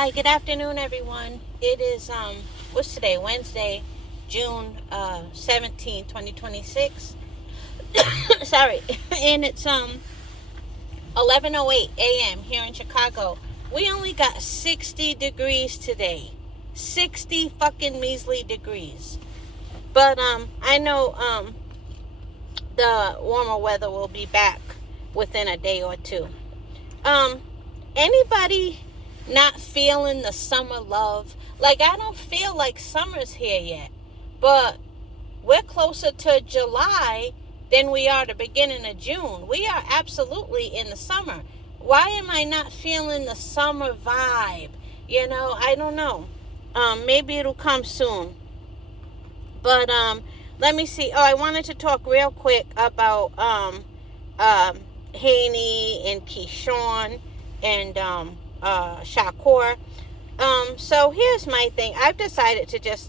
Hi, good afternoon, everyone. It is, what's today? Wednesday, June 17, 2026. Sorry. And it's 11:08 a.m. here in Chicago. We only got 60 degrees today. 60 fucking measly degrees. But I know the warmer weather will be back within a day or two. Anybody not feeling the summer love? Like, I don't feel like summer's here yet, but we're closer to July than we are the beginning of June. We are absolutely in the summer. Why am I not feeling the summer vibe? I don't know. Maybe it'll come soon. But let me see. Oh, I wanted to talk real quick about Haney and Keyshawn and Shakur. So here's my thing. I've decided to just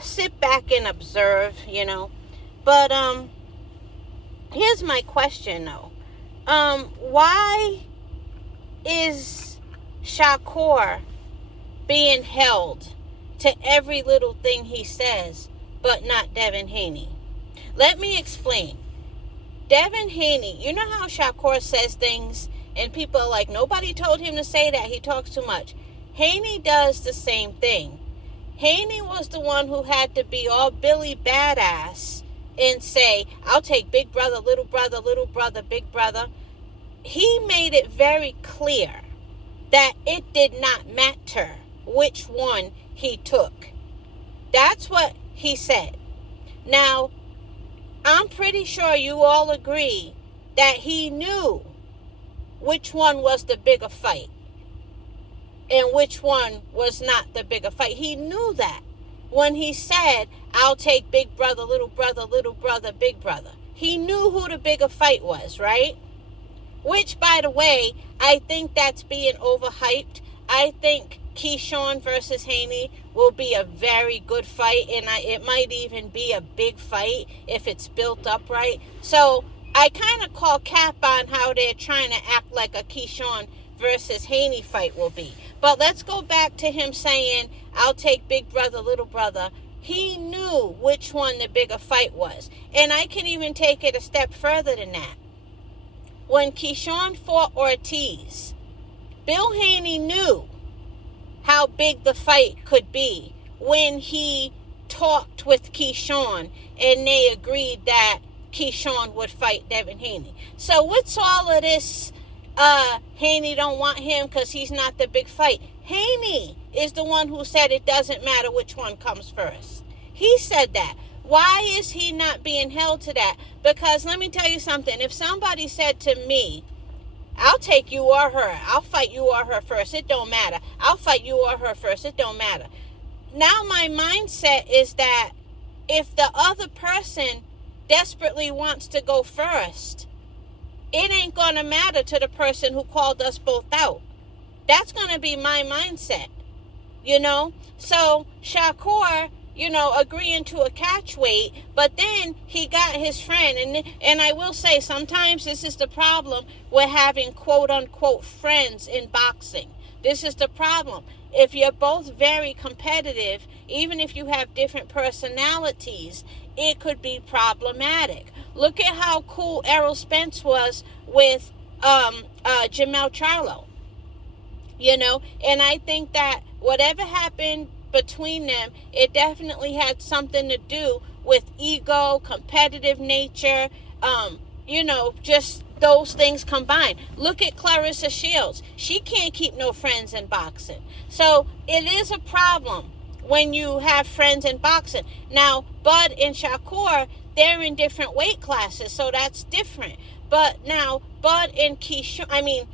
sit back and observe, But here's my question though. Why is Shakur being held to every little thing he says, but not Devin Haney? Let me explain. Devin Haney, you know how Shakur says things and people are like, nobody told him to say that, he talks too much. Haney does the same thing. Haney was the one who had to be all Billy Badass and say, I'll take big brother, little brother, big brother. He made it very clear that it did not matter which one he took. That's what he said. Now, I'm pretty sure you all agree that he knew which one was the bigger fight and which one was not the bigger fight. He knew that when he said, I'll take big brother, big brother. He knew who the bigger fight was, right? Which, by the way, I think that's being overhyped. I think Keyshawn versus Haney will be a very good fight, and it might even be a big fight if it's built up right. So I kind of call cap on how they're trying to act like a Keyshawn versus Haney fight will be. But let's go back to him saying, I'll take big brother, little brother. He knew which one the bigger fight was. And I can even take it a step further than that. When Keyshawn fought Ortiz, Bill Haney knew how big the fight could be when he talked with Keyshawn and they agreed that Keyshawn would fight Devin Haney. So what's all of this, Haney don't want him because he's not the big fight? Haney is the one who said it doesn't matter which one comes first. He said that. Why is he not being held to that? Because let me tell you something. If somebody said to me, I'll take you or her. I'll fight you or her first. It don't matter. I'll fight you or her first. It don't matter. Now my mindset is that if the other person desperately wants to go first, it ain't going to matter to the person who called us both out. That's going to be my mindset, So Shakur, agreeing to a catch weight, but then he got his friend. And I will say, sometimes this is the problem with having quote-unquote friends in boxing. This is the problem. If you're both very competitive, even if you have different personalities, it could be problematic. Look at how cool Errol Spence was with Jamel Charlo. And I think that whatever happened between them, it definitely had something to do with ego, competitive nature, just those things combined. Look at Clarissa Shields. She can't keep no friends in boxing. So it is a problem when you have friends in boxing. Now, Bud and Shakur, they're in different weight classes, so that's different. But now, Bud and Shakur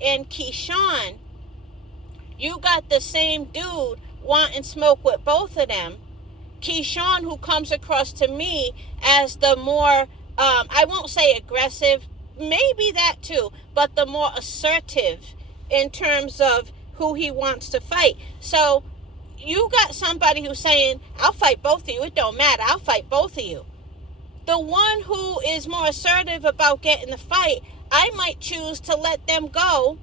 and Keyshawn, you got the same dude wanting smoke with both of them. Keyshawn, who comes across to me as the more, I won't say aggressive, maybe that too, but the more assertive in terms of who he wants to fight. So you got somebody who's saying, I'll fight both of you. It don't matter. I'll fight both of you. The one who is more assertive about getting the fight, I might choose to let them go.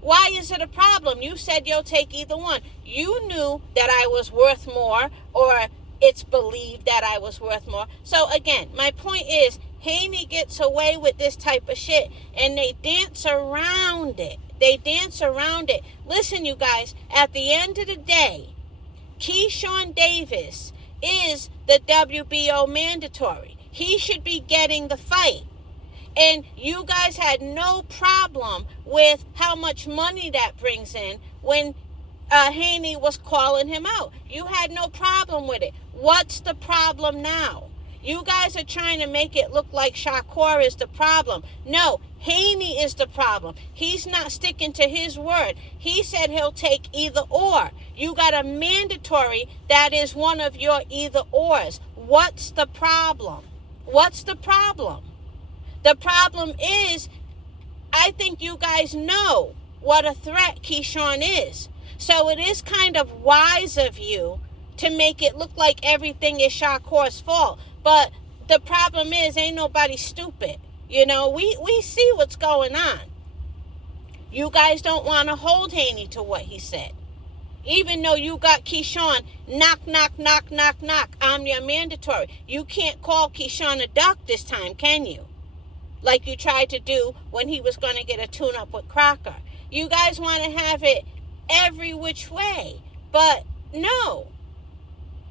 Why is it a problem? You said you'll take either one. You knew that I was worth more, or it's believed that I was worth more. So again, my point is, Haney gets away with this type of shit, and they dance around it. They dance around it. Listen, you guys, at the end of the day, Keyshawn Davis is the WBO mandatory. He should be getting the fight. And you guys had no problem with how much money that brings in when Haney was calling him out. You had no problem with it. What's the problem now? You guys are trying to make it look like Shakur is the problem. No, Haney is the problem. He's not sticking to his word. He said he'll take either or. You got a mandatory that is one of your either ors. What's the problem? What's the problem? The problem is, I think you guys know what a threat Keyshawn is. So it is kind of wise of you to make it look like everything is Shakur's fault. But the problem is, ain't nobody stupid. You know, we see what's going on. You guys don't want to hold Haney to what he said. Even though you got Keyshawn, knock, knock, knock, knock, knock, I'm your mandatory. You can't call Keyshawn a duck this time, can you? Like you tried to do when he was going to get a tune-up with Crocker. You guys want to have it every which way. But no.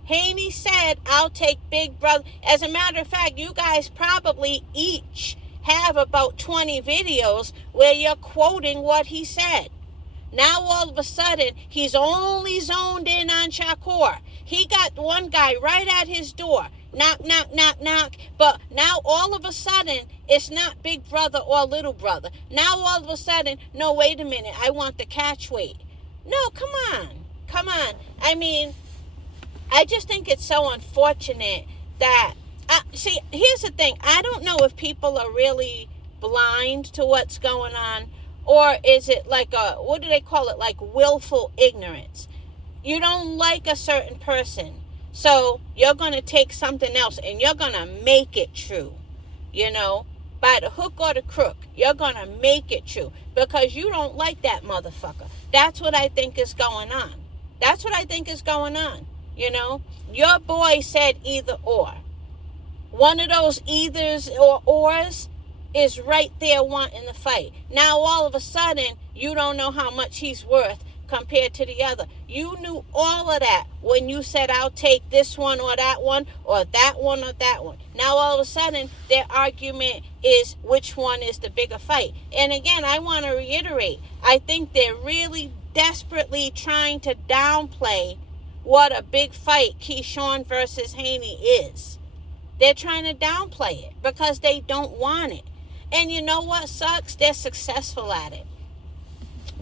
Haney said, I'll take Big Brother. As a matter of fact, you guys probably each have about 20 videos where you're quoting what he said. Now all of a sudden, he's only zoned in on Shakur. He got one guy right at his door. Knock, knock, knock, knock. But now all of a sudden, it's not Big Brother or Little Brother. Now all of a sudden, no, wait a minute, I want the catch weight. No, come on. Come on. I mean, I just think it's so unfortunate that, see, here's the thing. I don't know if people are really blind to what's going on, or is it like what do they call it? Like willful ignorance. You don't like a certain person, so you're going to take something else and you're going to make it true, you know, by the hook or the crook. You're going to make it true because you don't like that motherfucker. That's what I think is going on. That's what I think is going on. You know, your boy said either or. One of those either's or ors is right there wanting the fight. Now all of a sudden, you don't know how much he's worth compared to the other. You knew all of that when you said, I'll take this one or that one or that one or that one. Now all of a sudden, their argument is which one is the bigger fight. And again, I want to reiterate, I think they're really desperately trying to downplay what a big fight Keyshawn versus Haney is. They're trying to downplay it because they don't want it. And you know what sucks? They're successful at it.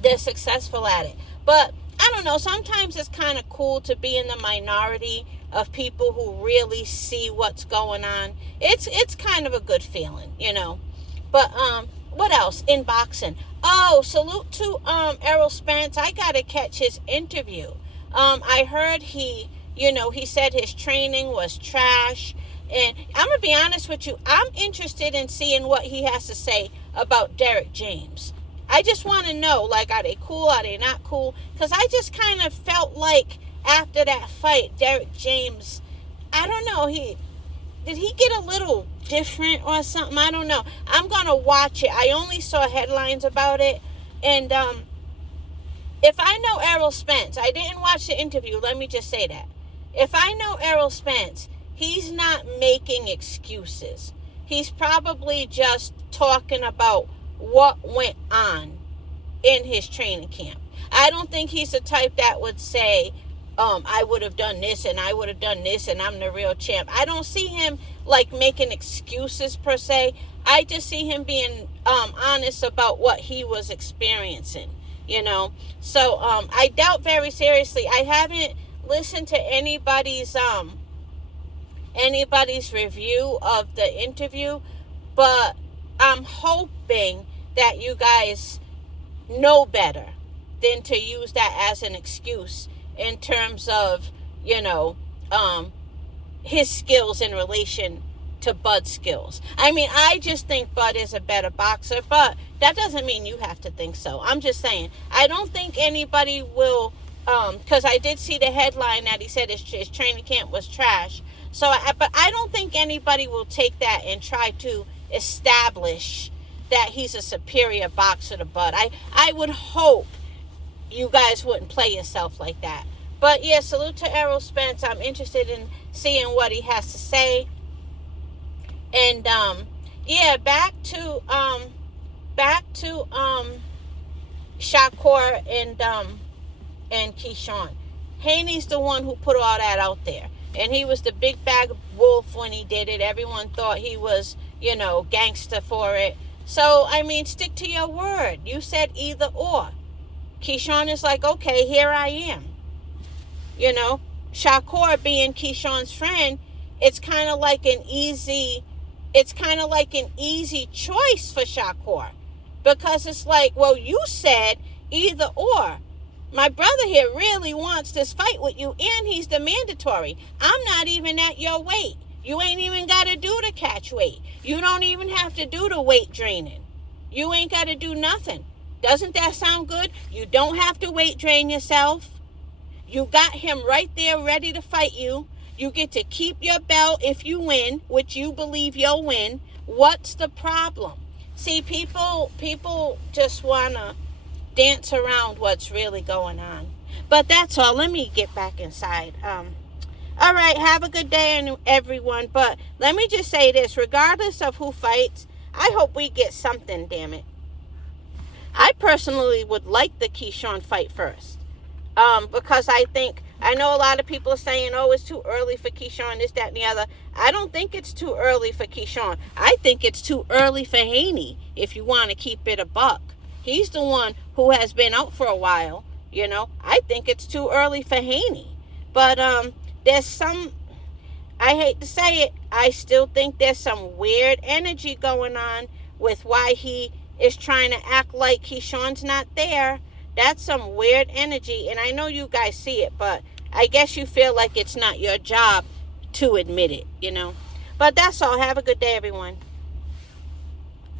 They're successful at it. But I don't know, sometimes it's kind of cool to be in the minority of people who really see what's going on. It's kind of a good feeling, you know. But what else in boxing? Oh, salute to Errol Spence. I got to catch his interview. I heard he said his training was trash. And I'm going to be honest with you. I'm interested in seeing what he has to say about Derek James. I just want to know, like, are they cool? Are they not cool? Because I just kind of felt like after that fight, Derek James, I don't know, did he get a little different or something? I don't know. I'm going to watch it. I only saw headlines about it. And if I know Errol Spence, I didn't watch the interview, let me just say that. If I know Errol Spence, he's not making excuses. He's probably just talking about what went on in his training camp. I don't think he's the type that would say, I would have done this and I would have done this and I'm the real champ. I don't see him like making excuses per se. I just see him being honest about what he was experiencing, you know. So I doubt very seriously. I haven't listened to anybody's review of the interview, but I'm hoping that you guys know better than to use that as an excuse in terms of, you know, his skills in relation to Bud's skills. I mean, I just think Bud is a better boxer, but that doesn't mean you have to think so. I'm just saying, I don't think anybody will, because I did see the headline that he said his training camp was trash. So, but I don't think anybody will take that and try to establish that he's a superior boxer to Bud. I would hope you guys wouldn't play yourself like that. But yeah, salute to Errol Spence. I'm interested in seeing what he has to say. And yeah, back to Shakur and Keyshawn. Haney's the one who put all that out there. And he was the big bag wolf when he did it. Everyone thought he was, gangster for it. So, I mean, stick to your word. You said either or. Keyshawn is like, okay, here I am. Shakur being Keyshawn's friend, it's kind of like an easy choice for Shakur. Because it's like, well, you said either or. My brother here really wants this fight with you, and he's the mandatory. I'm not even at your weight. You ain't even got to do the catch weight. You don't even have to do the weight draining. You ain't got to do nothing. Doesn't that sound good? You don't have to weight drain yourself. You got him right there ready to fight you. You get to keep your belt if you win, which you believe you'll win. What's the problem? See, people just want to dance around what's really going on. But that's all. Let me get back inside. All right, have a good day, everyone. But let me just say this. Regardless of who fights, I hope we get something, damn it. I personally would like the Keyshawn fight first. Because I know a lot of people are saying, oh, it's too early for Keyshawn, this, that, and the other. I don't think it's too early for Keyshawn. I think it's too early for Haney, if you want to keep it a buck. He's the one who has been out for a while, I think it's too early for Haney. But there's some, I hate to say it, I still think there's some weird energy going on with why he is trying to act like Keyshawn's not there. That's some weird energy, and I know you guys see it, but I guess you feel like it's not your job to admit it, But that's all. Have a good day, everyone.